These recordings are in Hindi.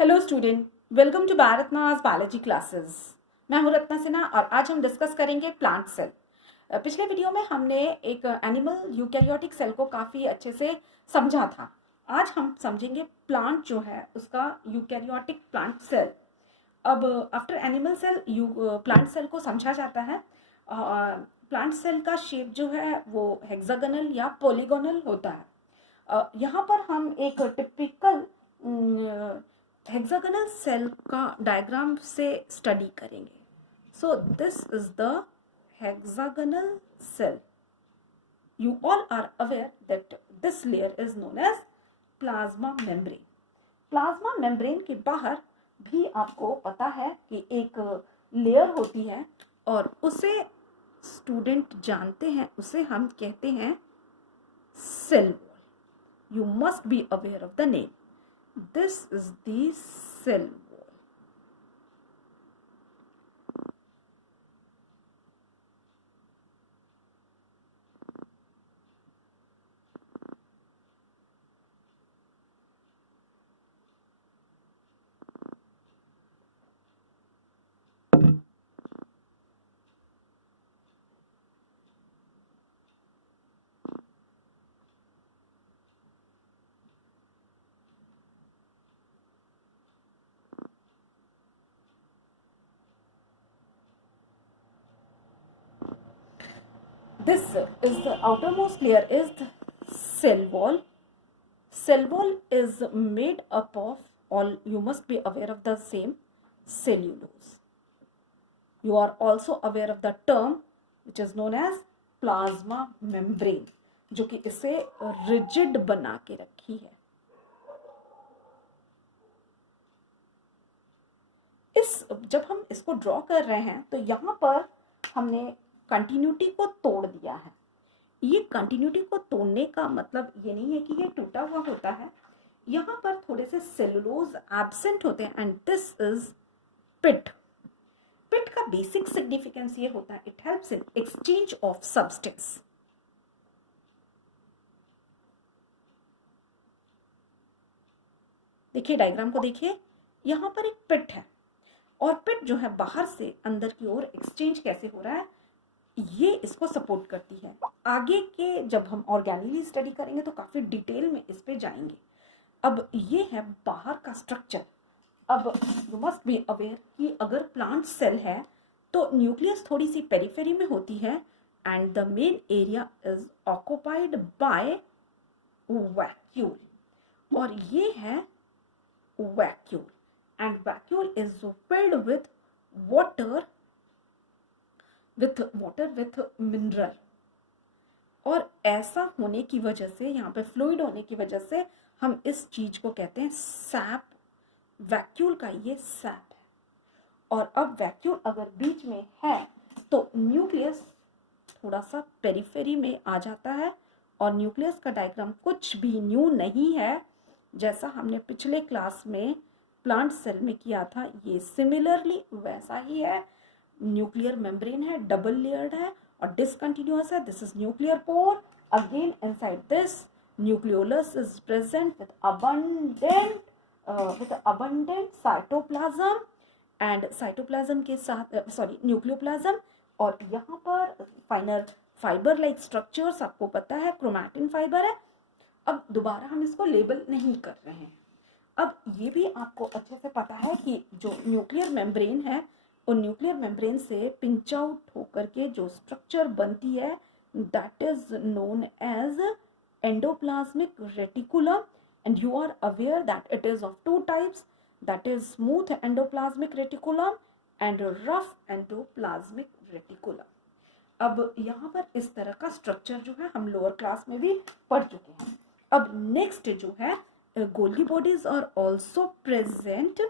Hello student, welcome to Bharat mass biology classes. मैं हूं रत्ना सिन्हा और आज हम डिस्कस करेंगे प्लांट सेल। पिछले वीडियो में हमने एक एनिमल यूकैरियोटिक सेल को काफ़ी अच्छे से समझा था। आज हम समझेंगे प्लांट जो है उसका यूकैरियोटिक प्लांट सेल। अब after animal cell plant cell को समझा जाता है। प्लांट सेल का शेप जो है वो हेक्सागोनल या पॉलीगोनल होता है। यहाँ पर हम एक टिपिकल हेक्सागोनल सेल का डायग्राम से स्टडी करेंगे। So this is the hexagonal cell. You all are aware that this layer is known as plasma membrane. Plasma membrane के बाहर भी आपको पता है कि एक लेयर होती है और उसे स्टूडेंट जानते हैं, उसे हम कहते हैं cell wall. You must be aware of the name. This is the cell wall. This is the outermost layer is the cell wall. Cell wall is made up of all, you must be aware of the same, cellulose. You are also aware of the term which is known as plasma membrane, जो कि इसे rigid बना के रखी है. जब हम इसको ड्रॉ कर रहे हैं तो यहाँ पर हमने कंटिन्यूटी को तोड़ दिया है. ये कंटिन्यूटी को तोड़ने का मतलब ये नहीं है कि ये टूटा हुआ होता है. यहाँ पर थोड़े से सेलुलोज एब्सेंट होते हैं एंड दिस इज पिट. पिट का बेसिक सिग्निफिकेंस ये होता है, it helps in exchange of substance. देखिए डायग्राम को देखिए, यहाँ पर एक पिट है और पिट जो है बाहर से अंदर की ओर एक्सचेंज कैसे हो रहा है ये इसको सपोर्ट करती है. आगे के जब हम ऑर्गेनिली स्टडी करेंगे तो काफ़ी डिटेल में इस पे जाएंगे. अब ये है बाहर का स्ट्रक्चर. अब यू मस्ट बी अवेयर कि अगर प्लांट सेल है तो न्यूक्लियस थोड़ी सी पेरिफेरी में होती है and the main area is occupied by vacuole. और ये है vacuole and vacuole is filled with water with mineral. और ऐसा होने की वजह से, यहाँ पे फ्लूइड होने की वजह से हम इस चीज को कहते हैं सैप. वैक्यूल का ये सैप है. और अब वैक्यूल अगर बीच में है तो न्यूक्लियस थोड़ा सा पेरिफेरी में आ जाता है और न्यूक्लियस का डायग्राम कुछ भी न्यू नहीं है, जैसा हमने पिछले क्लास में प्लांट सेल में किया था. ये सिमिलरली वैसा ही है. न्यूक्लियर मेम्ब्रेन है, डबल लेयर्ड है और डिसकंटिन्यूअस है. This is nuclear pore. Again inside this nucleolus is present with abundant cytoplasm and cytoplasm के साथ न्यूक्लियोप्लाज्म. और यहाँ पर फाइनल फाइबर लाइक स्ट्रक्चर्स आपको पता है, क्रोमैटिन फाइबर है. अब दोबारा हम इसको लेबल नहीं कर रहे हैं. अब ये भी आपको अच्छे से पता है कि जो न्यूक्लियर मेम्ब्रेन है और न्यूक्लियर मेम्ब्रेन से पिंच आउट होकर के जो स्ट्रक्चर बनती है that is known as endoplasmic reticulum. And you are aware that it is of two types, that is smooth endoplasmic reticulum and rough endoplasmic reticulum. अब यहाँ पर इस तरह का स्ट्रक्चर जो है हम लोअर क्लास में भी पढ़ चुके हैं. अब नेक्स्ट जो है Golgi bodies are also present.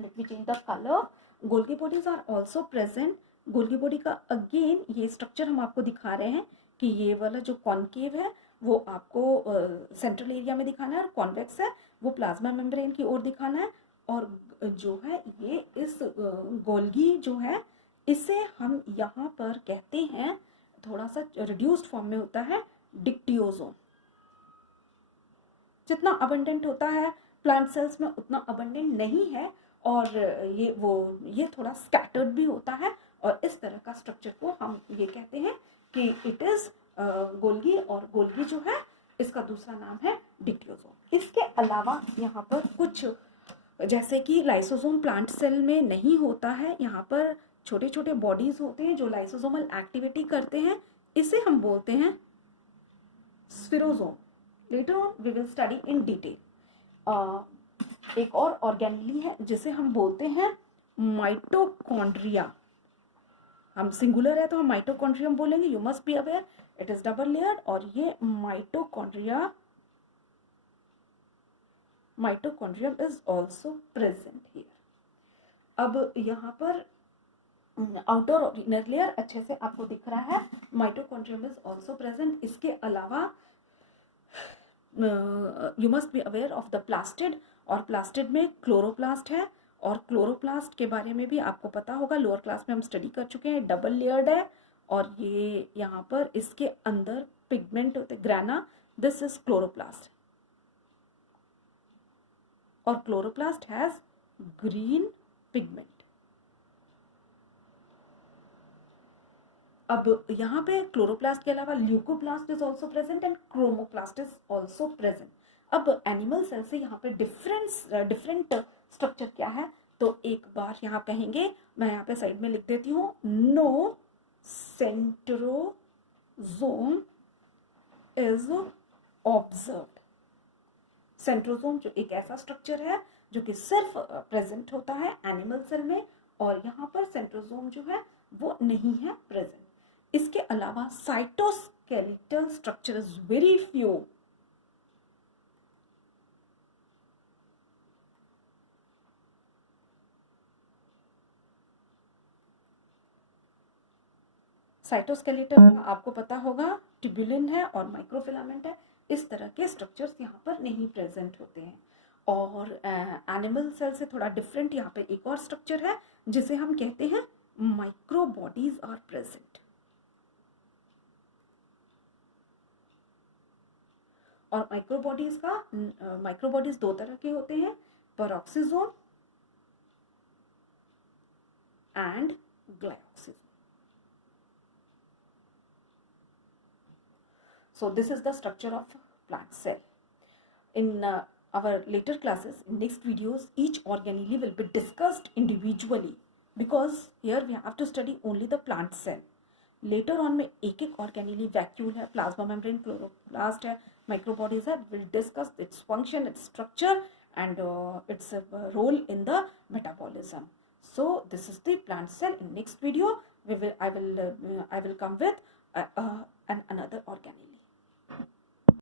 Let me change the colour. Golgi bodies are also present. Golgi body का अगेन ये स्ट्रक्चर हम आपको दिखा रहे हैं कि ये वाला जो कॉन्केव है वो आपको सेंट्रल एरिया में दिखाना है और कॉन्वेक्स है वो प्लाज्मा मेम्ब्रेन की ओर दिखाना है. और जो है ये इस गोल्गी जो है इसे हम यहाँ पर कहते हैं, थोड़ा सा रिड्यूस्ड फॉर्म में होता है, डिक्टियोजोम. जितना अबंडेंट होता है प्लांट सेल्स में उतना अबंडेंट नहीं है और ये थोड़ा स्कैटर्ड भी होता है और इस तरह का स्ट्रक्चर को हम ये कहते हैं कि इट इज गोल्गी, और गोल्गी जो है इसका दूसरा नाम है डिक्टियोसोम। इसके अलावा यहाँ पर कुछ जैसे कि लाइसोसोम प्लांट सेल में नहीं होता है, यहाँ पर छोटे छोटे बॉडीज होते हैं जो लाइसोसोमल एक्टिविटी करते हैं, इसे हम बोलते हैं spherosome. Later on we will study in detail. एक और ऑर्गेनेली है जिसे हम बोलते हैं माइटोकॉन्ड्रिया। हम सिंगुलर है तो हम माइटोकॉन्ड्रियम बोलेंगे, you must be aware it is double layered, और ये माइटोकॉन्ड्रियम इज ऑल्सो प्रेजेंट हियर। अब यहाँ पर आउटर और इनर लेयर अच्छे से आपको दिख रहा है, माइटोकॉन्ड्रियम इज ऑल्सो प्रेजेंट। इसके अलावा you must be aware of the plastid, और प्लास्टिड में क्लोरोप्लास्ट है, और क्लोरोप्लास्ट के बारे में भी आपको पता होगा, लोअर क्लास में हम स्टडी कर चुके हैं। डबल लेयर्ड है और ये यहाँ पर इसके अंदर पिगमेंट होते, ग्राना, दिस इज क्लोरोप्लास्ट, और क्लोरोप्लास्ट हैज ग्रीन पिगमेंट। अब यहाँ पे क्लोरोप्लास्ट के अलावा leucoplast is also present and chromoplast is also present. अब एनिमल सेल से यहाँ पे डिफरेंट स्ट्रक्चर क्या है, तो एक बार यहाँ कहेंगे, मैं यहाँ पे साइड में लिख देती हूँ, no centrosome is observed. Centrosome जो एक ऐसा स्ट्रक्चर है जो कि सिर्फ प्रेजेंट होता है एनिमल सेल में, और यहाँ पर सेंट्रोसोम जो है वो नहीं है प्रेजेंट। इसके अलावा cytoskeletal structure is very few. Cytoskeletal आपको पता होगा ट्यूबुलिन है और माइक्रोफिलामेंट है, इस तरह के स्ट्रक्चर्स यहाँ पर नहीं प्रेजेंट होते हैं। और एनिमल सेल से थोड़ा डिफरेंट यहाँ पे एक और स्ट्रक्चर है जिसे हम कहते हैं माइक्रोबॉडीज आर प्रेजेंट। और माइक्रोबॉडीज दो तरह के होते हैं, peroxisome and glyoxysome. So this is the structure of plant cell. In our later classes, in next videos, each organelle will be discussed individually because here we have to study only the plant cell. Later on में एक एक organelle, vacuole है, plasma membrane, chloroplast है, microbodies है, will discuss its function, its structure and its role in the metabolism. So this is the plant cell. In next video, I will come with